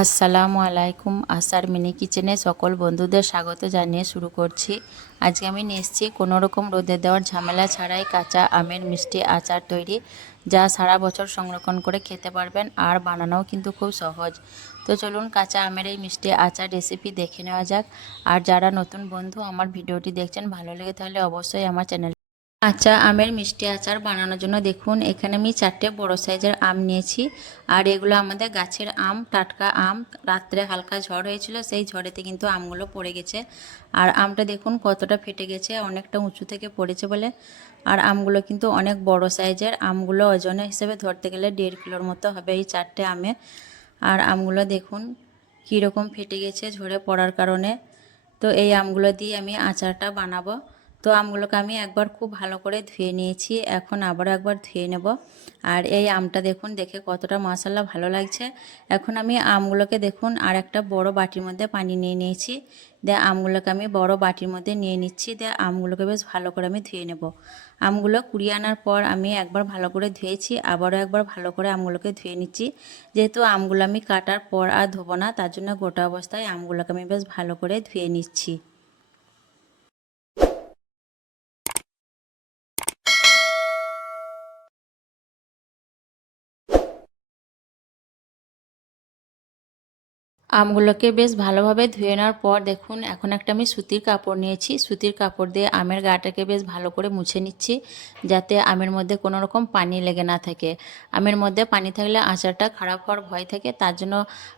আসসালামু আলাইকুম। আসার মিনি কিচেনে সকল বন্ধুদের স্বাগত জানিয়ে শুরু করছি। আজকে আমি নিয়ে এসেছি কোনোরকম রোদে দেওয়ার ঝামেলা ছাড়াই কাঁচা আমের মিষ্টি আচার তৈরি, যা সারা বছর সংরক্ষণ করে খেতে পারবেন আর বানানোও কিন্তু খুব সহজ। তো চলুন কাঁচা আমের এই মিষ্টি আচার রেসিপি দেখে নেওয়া যাক। আর যারা নতুন বন্ধু আমার ভিডিওটি দেখছেন, ভালো লেগে তাহলে অবশ্যই আমার চ্যানেল। কাঁচা আমের মিষ্টি আচার বানানোর জন্য দেখুন এখানে আমি 4টে বড় সাইজের আম নিয়েছি। আর এগুলো আমাদের গাছের আম, টাটকা আম। রাত্রে হালকা ঝড় হয়েছিল, সেই ঝড়েতে কিন্তু আমগুলো পড়ে গেছে। আর আমটা দেখুন কতটা ফেটে গেছে, অনেকটা উঁচু থেকে পড়েছে বলে। আর আমগুলো কিন্তু অনেক বড় সাইজের। আমগুলো ওজনের হিসেবে ধরতে গেলে 1.5 কিলোর মতো হবে এই 4টে আমে। আর আমগুলো দেখুন কীরকম ফেটে গেছে ঝরে পড়ার কারণে। তো এই আমগুলো দিয়ে আমি আচারটা বানাবো। তো আমগুলোকে আমি একবার খুব ভালো করে ধুয়ে নিয়েছি, এখন আবার একবার ধুয়ে নেব। আর এই আমটা দেখুন দেখে কতটা মাশাআল্লাহ ভালো লাগছে। এখন আমি আমগুলোকে দেখুন আর একটা বড় বাটির মধ্যে পানি নিয়ে নিয়েছি। দিয়ে আমগুলোকে আমি বড় বাটির মধ্যে নিয়ে নিচ্ছি। দিয়ে আমগুলোকে বেশ ভালো করে আমি ধুয়ে নেব। আমগুলো কুড়িয়ে আনার পর আমি একবার ভালো করে ধুয়েছি, আবারও একবার ভালো করে আমগুলোকে ধুয়ে নিচ্ছি। যেহেতু আমগুলো আমি কাটার পর আর ধোবো না, তার জন্য গোটা অবস্থায় আমগুলোকে আমি বেশ ভালো করে ধুয়ে নিচ্ছি। আমগুলোকে বেশ ভালোভাবে ধুয়ে নেওয়ার পর দেখুন এখন একটা আমি সুতির কাপড় নিয়েছি। সুতির কাপড় দিয়ে আমের গাটাকে বেশ ভালো করে মুছে নিচ্ছি, যাতে আমের মধ্যে কোনো রকম পানি লেগে না থাকে। আমের মধ্যে পানি থাকলে আচারটা খারাপ হওয়ার ভয় থাকে, তার জন্য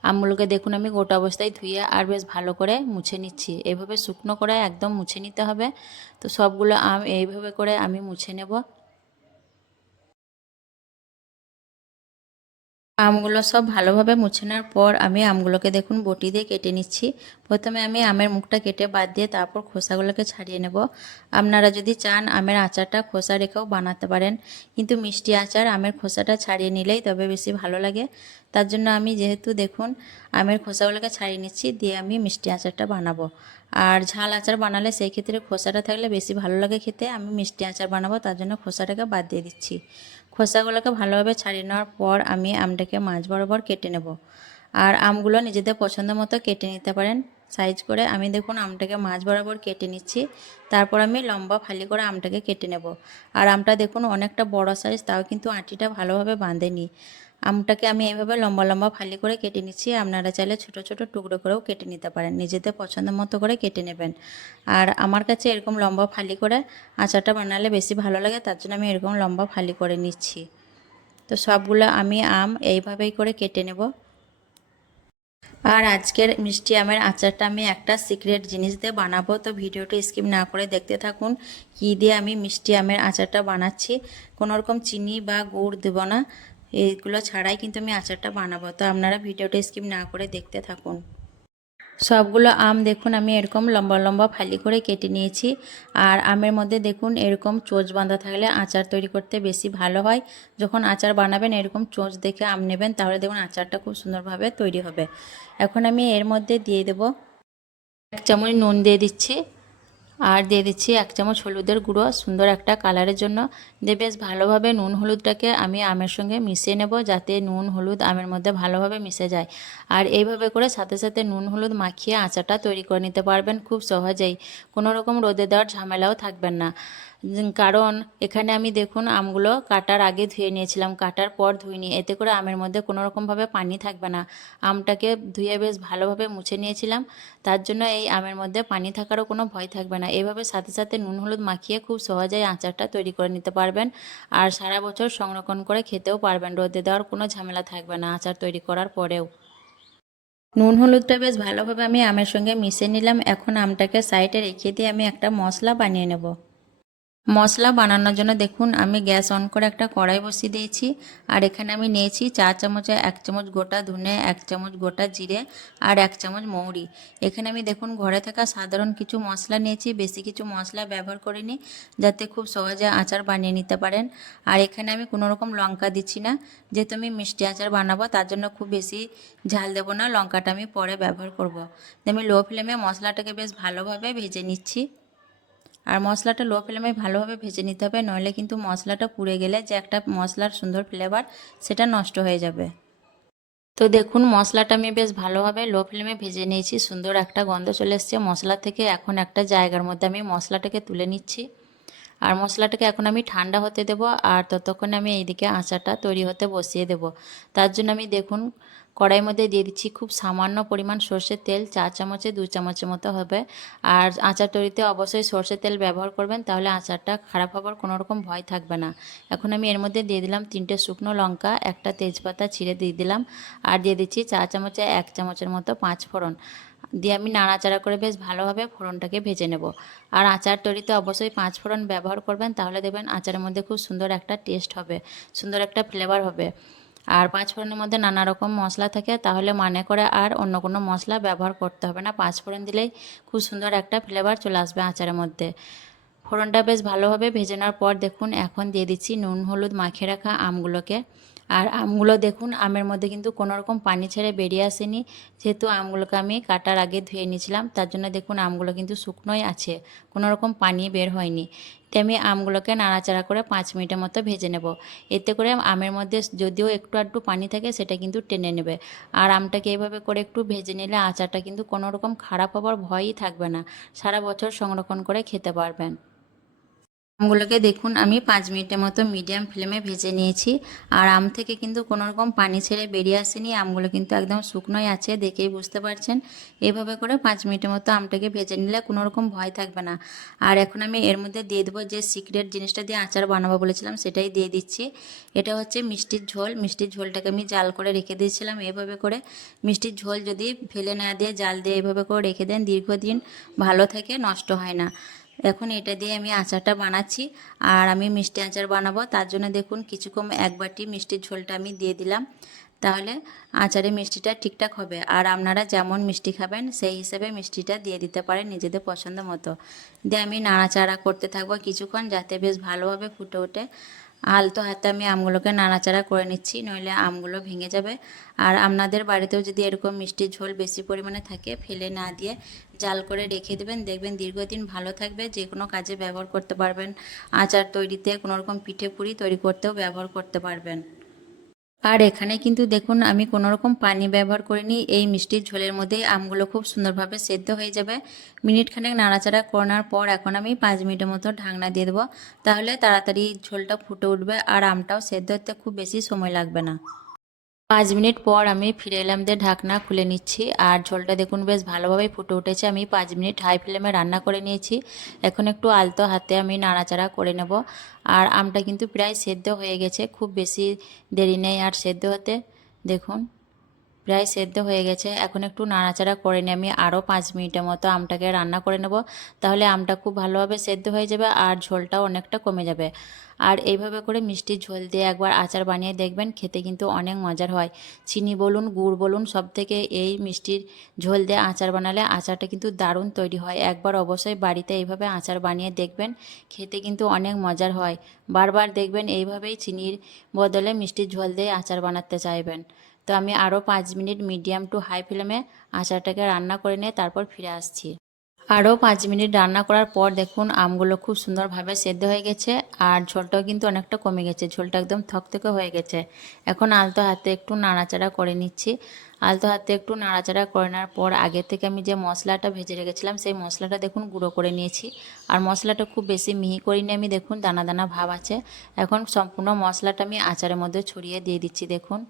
আমগুলোকে দেখুন আমি গোটা অবস্থায় ধুয়ে আর বেশ ভালো করে মুছে নিচ্ছি। এইভাবে শুকনো করে একদম মুছে নিতে হবে। তো সবগুলো আম এইভাবে করে আমি মুছে নেব। আমগুলো সব ভালোভাবে মুছে নেওয়ার পর আমি আমগুলোকে দেখুন বটি দিয়ে কেটে নিচ্ছি। প্রথমে আমি আমের মুখটা কেটে বাদ দিয়ে তারপর খোসাগুলোকে ছাড়িয়ে নেব। আপনারা যদি চান আমের আচারটা খোসা রেখেও বানাতে পারেন, কিন্তু মিষ্টি আচার আমের খোসাটা ছাড়িয়ে নিলেই তবে বেশি ভালো লাগে। তার জন্য আমি যেহেতু দেখুন আমের খোসাগুলোকে ছাড়িয়ে নিচ্ছি, দিয়ে আমি মিষ্টি আচারটা বানাবো। আর ঝাল আচার বানালে সেই ক্ষেত্রে খোসাটা থাকলে বেশি ভালো লাগে খেতে। আমি মিষ্টি আচার বানাবো, তার জন্য খোসাটাকে বাদ দিয়ে দিচ্ছি। খোসাগুলোকে ভালোভাবে ছাড়িয়ে নেওয়ার পর আমি আমটাকে মাঝ বরাবর কেটে নেব। আর আমগুলো নিজেদের পছন্দ মতো কেটে নিতে পারেন সাইজ করে। আমি দেখুন আমটাকে মাঝ বরাবর কেটে নিচ্ছি, তারপর আমি লম্বা ফালি করে আমটাকে কেটে নেব। আর আমটা দেখুন অনেকটা বড় সাইজ, তাও কিন্তু আঁটিটা ভালোভাবে বাঁধেনি। আমটাকে আমি এইভাবে লম্বা লম্বা ফালি করে কেটে নিচ্ছি। আপনারা চাইলে ছোট ছোট টুকরো করেও কেটে নিতে পারেন, নিজেদের পছন্দ মতো করে কেটে নেবেন। আর আমার কাছে এরকম লম্বা ফালি করে আচারটা বানালে বেশি ভালো লাগে, তার জন্য আমি এরকম লম্বা ফালি করে নিচ্ছি। তো সবগুলো আমি আম এইভাবেই করে কেটে নেব। আর আজকের মিষ্টি আমের আচারটা আমি একটা সিক্রেট জিনিস দিয়ে বানাবো, তো ভিডিওটি স্কিপ না করে দেখতে থাকুন। কী দিয়ে আমি মিষ্টি আমের আচারটা বানাচ্ছি। কোনো রকম চিনি বা গুড় দেব না, এইগুলো ছাড়াই কিন্তু আমি আচারটা বানাবো। তো আপনারা ভিডিওটি স্কিপ না করে দেখতে থাকুন। সবগুলো আম দেখুন আমি এরকম লম্বা লম্বা ফালি করে কেটে নিয়েছি। আর আমের মধ্যে দেখুন এরকম চোঁচ বাঁধা থাকলে আচার তৈরি করতে বেশি ভালো হয়। যখন আচার বানাবেন এরকম চোঁচ দেখে আম নেবেন, তাহলে দেখুন আচারটা খুব সুন্দরভাবে তৈরি হবে। এখন আমি এর মধ্যে দিয়ে দেব 1 চামচ নুন দিয়ে দিচ্ছি। আর দিয়ে দিচ্ছি 1 চামচ হলুদের গুঁড়ো, সুন্দর একটা কালারের জন্য। দিয়ে বেশ ভালোভাবে নুন হলুদটাকে আমি আমের সঙ্গে মিশিয়ে নেব, যাতে নুন হলুদ আমের মধ্যে ভালোভাবে মিশে যায়। আর এইভাবে করে সাথে সাথে নুন হলুদ মাখিয়ে আচারটা তৈরি করে নিতে পারবেন খুব সহজেই। কোনো রকম রোদে দেওয়ার ঝামেলাও থাকবেন না। কারণ এখানে আমি দেখুন আমগুলো কাটার আগে ধুয়ে নিয়েছিলাম, কাটার পর ধুইনি, এতে করে আমের মধ্যে কোনো রকমভাবে পানি থাকবে না। আমটাকে ধুয়ে বেশ ভালোভাবে মুছে নিয়েছিলাম, তার জন্য এই আমের মধ্যে পানি থাকারও কোনো ভয় থাকবে না। এভাবে সাথে সাথে নুন হলুদ মাখিয়ে খুব সহজেই আচারটা তৈরি করে নিতে পারবেন। আর সারা বছর সংরক্ষণ করে খেতেও পারবেন, রোদে দেওয়ার কোনো ঝামেলা থাকবে না আচার তৈরি করার পরেও। নুন হলুদটা বেশ ভালোভাবে আমি আমের সঙ্গে মিশিয়ে নিলাম। এখন আমটাকে সাইডে রেখে দিয়ে আমি একটা মশলা বানিয়ে নেব। মশলা বানানোর জন্য দেখুন আমি গ্যাস অন করে একটা কড়াই বসিয়ে দিয়েছি। আর এখানে আমি নিয়েছি 4 চামচে 1 চামচ গোটা ধনে, 1 চামচ গোটা জিরে আর 1 চামচ মৌরি। এখানে আমি দেখুন ঘরে থাকা সাধারণ কিছু মশলা নিয়েছি, বেশি কিছু মশলা ব্যবহার করিনি, যাতে খুব সহজে আচার বানিয়ে নিতে পারেন। আর এখানে আমি কোনো রকম লঙ্কা দিচ্ছি না, যেহেতু আমি মিষ্টি আচার বানাবো তার জন্য খুব বেশি ঝাল দেবো না, লঙ্কাটা আমি পরে ব্যবহার করব। আমি লো ফ্লেমে মশলাটাকে বেশ ভালোভাবে ভেজে নিচ্ছি। আর মশলাটা লো ফ্লেমে ভালোভাবে ভেজে নিতে হবে, নইলে কিন্তু মশলাটা পুড়ে গেলে যে একটা মশলার সুন্দর ফ্লেভার সেটা নষ্ট হয়ে যাবে। তো দেখুন মশলাটা আমি বেশ ভালোভাবে লো ফ্লেমে ভেজে নিয়েছি, সুন্দর একটা গন্ধ চলে এসছে মশলা থেকে। এখন একটা জায়গার মধ্যে আমি মশলাটাকে তুলে নিচ্ছি, আর মশলাটাকে এখন আমি ঠান্ডা হতে দেব। আর ততক্ষণে আমি এইদিকে আচারটা তৈরি হতে বসিয়ে দেব। তার জন্য আমি দেখুন কড়াইয়ের মধ্যে দিয়ে দিচ্ছি খুব সামান্য পরিমাণ সর্ষের তেল, 4 চামচে 2 চামচের মতো হবে। আর আচার তৈরিতে অবশ্যই সর্ষের তেল ব্যবহার করবেন, তাহলে আচারটা খারাপ হওয়ার কোনো রকম ভয় থাকবে না। এখন আমি এর মধ্যে দিয়ে দিলাম 3টে শুকনো লঙ্কা, একটা তেজপাতা ছিঁড়ে দিয়ে দিলাম, আর দিয়ে দিচ্ছি 4 চামচে 1 চামচের মতো 5 ফোড়ন দিয়ে আমি নাড়াচাড়া করে বেশ ভালোভাবে ফোড়নটাকে ভেজে নেব। আর আচার তৈরিতে অবশ্যই 5 ফোড়ন ব্যবহার করবেন, তাহলে দেখবেন আচারের মধ্যে খুব সুন্দর একটা টেস্ট হবে, সুন্দর একটা ফ্লেভার হবে। আর 5 ফোড়নের মধ্যে নানা রকম মশলা থাকে, তাহলে মানে করে আর অন্য কোনো মশলা ব্যবহার করতে হবে না, 5 ফোড়ন দিলেই খুব সুন্দর একটা ফ্লেভার চলে আসবে আচারের মধ্যে। ফোড়নটা বেশ ভালোভাবে ভেজে নেওয়ার পর দেখুন এখন দিয়ে দিচ্ছি নুন হলুদ মাখিয়ে রাখা আমগুলোকে। আর আমগুলো দেখুন আমের মধ্যে কিন্তু কোনো রকম পানি ছেড়ে বেরিয়ে আসেনি, যেহেতু আমগুলোকে আমি কাটার আগে ধুয়ে নিয়েছিলাম, তার জন্য দেখুন আমগুলো কিন্তু শুকনোই আছে, কোনো রকম পানি বের হয়নি। তো আমি আমগুলোকে নাড়াচাড়া করে 5 মিনিটের মতো ভেজে নেব। এতে করে আমের মধ্যে যদিও একটু আধটু পানি থাকে সেটা কিন্তু টেনে নেবে। আর আমটাকে এইভাবে করে একটু ভেজে নিলে আচারটা কিন্তু কোনো রকম খারাপ হওয়ার ভয়ই থাকবে না, সারা বছর সংরক্ষণ করে খেতে পারবেন। আমগুলোকে দেখুন আমি 5 মিনিটের মতো মিডিয়াম ফ্লেমে ভেজে নিয়েছি। আর আম থেকে কিন্তু কোনো রকম পানি ছেড়ে বেরিয়ে আসেনি, আমগুলো কিন্তু একদম শুকনোই আছে, দেখেই বুঝতে পারছেন। এভাবে করে 5 মিনিটের মতো আমটাকে ভেজে নিলে কোনো রকম ভয় থাকবে না। আর এখন আমি এর মধ্যে দিয়ে দেবো যে সিক্রেট জিনিসটা দিয়ে আচার বানাবো বলেছিলাম, সেটাই দিয়ে দিচ্ছি। এটা হচ্ছে মিষ্টির ঝোল। মিষ্টির ঝোলটাকে আমি জাল করে রেখে দিয়েছিলাম। এভাবে করে মিষ্টির ঝোল যদি ফেলে না দিয়ে জাল দিয়ে এভাবে করে রেখে দেন, দীর্ঘদিন ভালো থাকে, নষ্ট হয় না। এখন এটা দিয়ে আমি আচারটা বানাচ্ছি। আর আমি মিষ্টি আচার বানাবো, তার জন্য দেখুন কিছু কম 1 বাটি মিষ্টির ঝোলটা আমি দিয়ে দিলাম, তাহলে আচারে মিষ্টিটা ঠিকঠাক হবে। আর আপনারা যেমন মিষ্টি খাবেন সেই হিসাবে মিষ্টিটা দিয়ে দিতে পারেন নিজেদের পছন্দ মতো। দিয়ে আমি নাড়াচাড়া করতে থাকবো কিছুক্ষণ, যাতে বেশ ভালোভাবে ফুটে ওঠে। আলতো হাতে আমি আমগুলোকে নাড়াচাড়া করে নিচ্ছি, নইলে আমগুলো ভেঙে যাবে। আর আপনাদের বাড়িতেও যদি এরকম মিষ্টির ঝোল বেশি পরিমাণে থাকে, ফেলে না দিয়ে জাল করে রেখে দেবেন, দেখবেন দীর্ঘদিন ভালো থাকবে, যে কোনো কাজে ব্যবহার করতে পারবেন। আচার তৈরিতে, কোনো রকম পিঠে পুরি তৈরি করতেও ব্যবহার করতে পারবেন। আর এখানে কিন্তু দেখুন আমি কোনো রকম পানি ব্যবহার করিনি, এই মিষ্টির ঝোলের মধ্যেই আমগুলো খুব সুন্দরভাবে সেদ্ধ হয়ে যাবে। মিনিট খানেক নাড়াচাড়া করার পর এখন আমি 5 মিনিটের মতো ঢাকনা দিয়ে দেবো, তাহলে তাড়াতাড়ি ঝোলটা ফুটে উঠবে আর আমটাও সেদ্ধ হতে খুব বেশি সময় লাগবে না। 5 মিনিট পর আমি ফিরে এলাম, দিয়ে ঢাকনা খুলে নিচ্ছি। আর ঝোলটা দেখুন বেশ ভালোভাবে ফুটে উঠেছে। আমি 5 মিনিট হাই ফ্লেমে রান্না করে নিয়েছি। এখন একটু আলতো হাতে আমি নাড়াচাড়া করে নেব। আর আমটা কিন্তু প্রায় সেদ্ধ হয়ে গেছে, খুব বেশি দেরি নেই আর সেদ্ধ হতে। দেখুন প্রায় সেদ্ধ হয়ে গেছে। এখন একটু নাড়াচাড়া করে নিয়ে আমি আরও 5 মিনিটের মতো আমটাকে রান্না করে নেব, তাহলে আমটা খুব ভালোভাবে সেদ্ধ হয়ে যাবে আর ঝোলটাও অনেকটা কমে যাবে। আর এইভাবে করে মিষ্টির ঝোল দিয়ে একবার আচার বানিয়ে দেখবেন, খেতে কিন্তু অনেক মজার হয়। চিনি বলুন গুড় বলুন, সব থেকে এই মিষ্টির ঝোল দিয়ে আচার বানালে আচারটা কিন্তু দারুণ তৈরি হয়। একবার অবশ্যই বাড়িতে এইভাবে আচার বানিয়ে দেখবেন, খেতে কিন্তু অনেক মজার হয়। বারবার দেখবেন এইভাবেই চিনির বদলে মিষ্টির ঝোল দিয়ে আচার বানাতে চাইবেন। তো আমি আরও 5 মিনিট মিডিয়াম টু হাই ফ্লেমে আচারটাকে রান্না করে নিয়ে তারপর ফিরে আসছি। আরও 5 মিনিট রান্না করার পর দেখুন আমগুলো খুব সুন্দরভাবে সেদ্ধ হয়ে গেছে আর ঝোলটাও কিন্তু অনেকটা কমে গেছে, ঝোলটা একদম থকথকে হয়ে গেছে। এখন আলতো হাতে একটু নাড়াচাড়া করে নিচ্ছি। আলতো হাতে একটু নাড়াচাড়া করে নেওয়ার পর আগে থেকে আমি যে মশলাটা ভেজে রেখেছিলাম সেই মশলাটা দেখুন গুঁড়ো করে নিয়েছি। আর মশলাটা খুব বেশি মিহি করিনি আমি, দেখুন দানা দানা ভাব আছে। এখন সম্পূর্ণ মশলাটা আমি আচারের মধ্যে ছড়িয়ে দিয়ে দিচ্ছি। দেখুন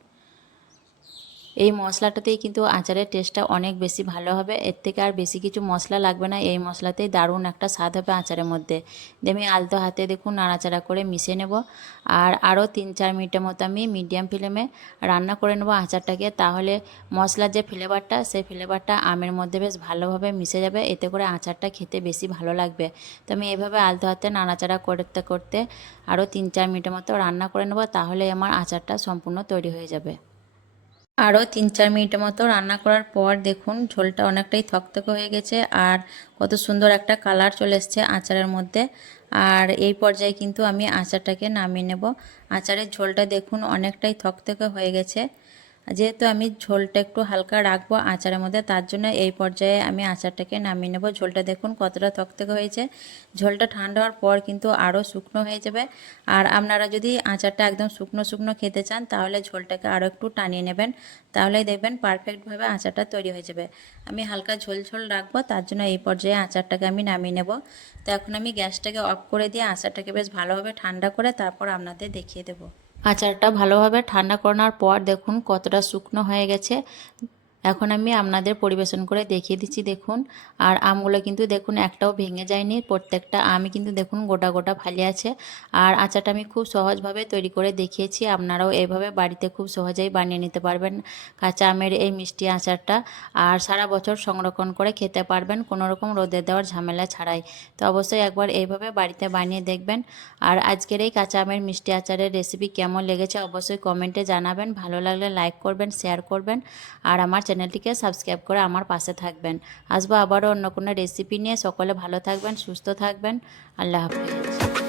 এই মশলাটাতেই কিন্তু আচারের টেস্টটা অনেক বেশি ভালো হবে, এর থেকে আর বেশি কিছু মশলা লাগবে না, এই মশলাতেই দারুণ একটা স্বাদ হবে আচারের মধ্যে। দিয়ে আমি আলতো হাতে দেখুন নাড়াচাড়া করে মিশিয়ে নেব। আর আরও 3-4 মিনিটের মতো আমি মিডিয়াম ফ্লেমে রান্না করে নেব আচারটাকে, তাহলে মশলার যে ফ্লেভারটা সেই ফ্লেভারটা আমের মধ্যে বেশ ভালোভাবে মিশে যাবে, এতে করে আচারটা খেতে বেশি ভালো লাগবে। তো আমি এভাবে আলতো হাতে নাড়াচাড়া করতে করতে আরও 3-4 মিনিটের মতো রান্না করে নেব, তাহলে আমার আচারটা সম্পূর্ণ তৈরি হয়ে যাবে। আরও 3-4 মিনিটের মতো রান্না করার পর দেখুন ঝোলটা অনেকটাই থকথকে হয়ে গেছে আর কত সুন্দর একটা কালার চলে এসছে আচারের মধ্যে। আর এই পর্যায়ে কিন্তু আমি আচারটাকে নামিয়ে নেব। আচারের ঝোলটা দেখুন অনেকটাই থকথকে হয়ে গেছে। যেহেতু আমি ঝোলটা একটু হালকা রাখবো আচারের মধ্যে, তার জন্য এই পর্যায়ে আমি আচারটাকে নামিয়ে নেব। ঝোলটা দেখুন কতটা থকথকে হয়েছে। ঝোলটা ঠান্ডা হওয়ার পর কিন্তু আরও শুকনো হয়ে যাবে। আর আপনারা যদি আচারটা একদম শুকনো শুকনো খেতে চান তাহলে ঝোলটাকে আরও একটু টানিয়ে নেবেন, তাহলেই দেখবেন পারফেক্টভাবে আচারটা তৈরি হয়ে যাবে। আমি হালকা ঝোল ঝোল রাখবো, তার জন্য এই পর্যায়ে আচারটাকে আমি নামিয়ে নেব। তো এখন আমি গ্যাসটাকে অফ করে দিয়ে আচারটাকে বেশ ভালোভাবে ঠান্ডা করে তারপর আপনাদের দেখিয়ে দেবো। আচারটা ভালোভাবে ঠান্ডা করানোর পর দেখুন কতটা শুকনো হয়ে গেছে। এখন আমি আপনাদের পরিবেশন করে দেখিয়ে দিচ্ছি দেখুন। আর আমগুলো কিন্তু দেখুন একটাও ভেঙে যায়নি, প্রত্যেকটা আমই কিন্তু দেখুন গোটা গোটা ফালি আছে। আর আচারটা আমি খুব সহজভাবে তৈরি করে দেখিয়েছি, আপনারাও এইভাবে বাড়িতে খুব সহজেই বানিয়ে নিতে পারবেন কাঁচা আমের এই মিষ্টি আচারটা। আর সারা বছর সংরক্ষণ করে খেতে পারবেন কোনো রকম রোদে দেওয়ার ঝামেলা ছাড়াই। তো অবশ্যই একবার এইভাবে বাড়িতে বানিয়ে দেখবেন। আর আজকের এই কাঁচা আমের মিষ্টি আচারের রেসিপি কেমন লেগেছে অবশ্যই কমেন্টে জানাবেন। ভালো লাগলে লাইক করবেন, শেয়ার করবেন আর আমার চ্যানেলটিকে সাবস্ক্রাইব করে আমার পাশে থাকবেন। আসবো আবারও অন্য কোনো রেসিপি নিয়ে। সকলে ভালো থাকবেন, সুস্থ থাকবেন। আল্লাহ হাফেজ।